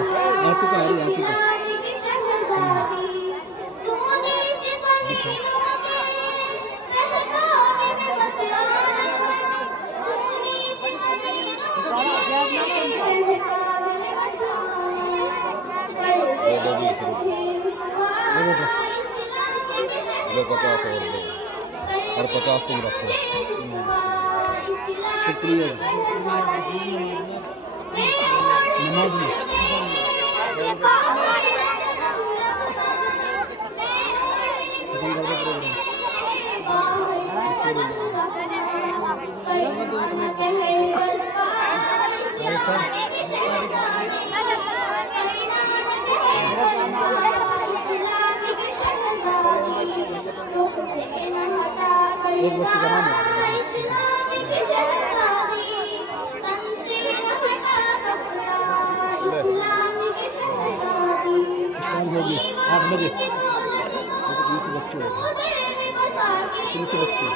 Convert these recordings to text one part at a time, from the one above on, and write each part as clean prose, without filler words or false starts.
आतिका आ रही है, आतिका। ये 50 और 50 तुम रखो। शुक्रिया। नमाज में एक बच्चे का नाम है टाइम होगी 8 बजे। 3 बच्चे हो गए, 3 बच्चे।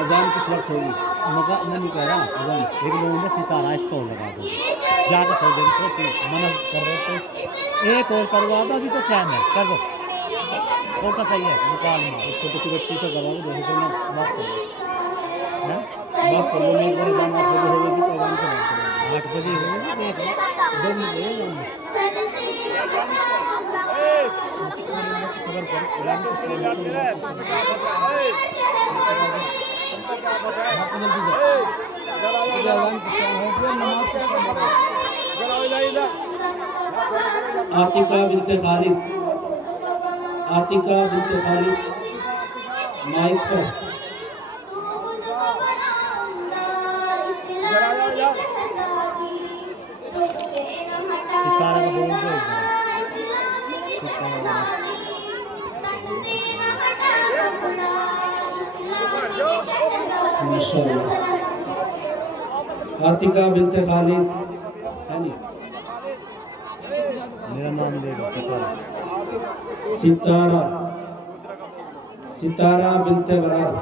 अजान किस वक्त होगी? मैं नहीं कह रहा अजान। एक लोगों ने सितारा इसको लगा दो, जाकर चल देंगे। छोटी मना कर रहे तो एक और करवा दो, अभी तो टाइम है, कर दो। छोटा सही है, निकाल में छोटी सी बच्ची से करवा दो। जैसे तो बात कर लो, बात कर लो। मैं एक बार अजान 8 बजे होगी तो अजान करवा दो। 8 बजे होगी, 2 मिनट लगेगा। खबर कर आतिका बिनते खालिद, आतिका बिनते खालिद माइक पर। सितारा का बोल दो। माशाअल्लाह। आतिका बिनते खालिद है नी, मेरा नाम ले लो। सितारा, सितारा बिनते बरार।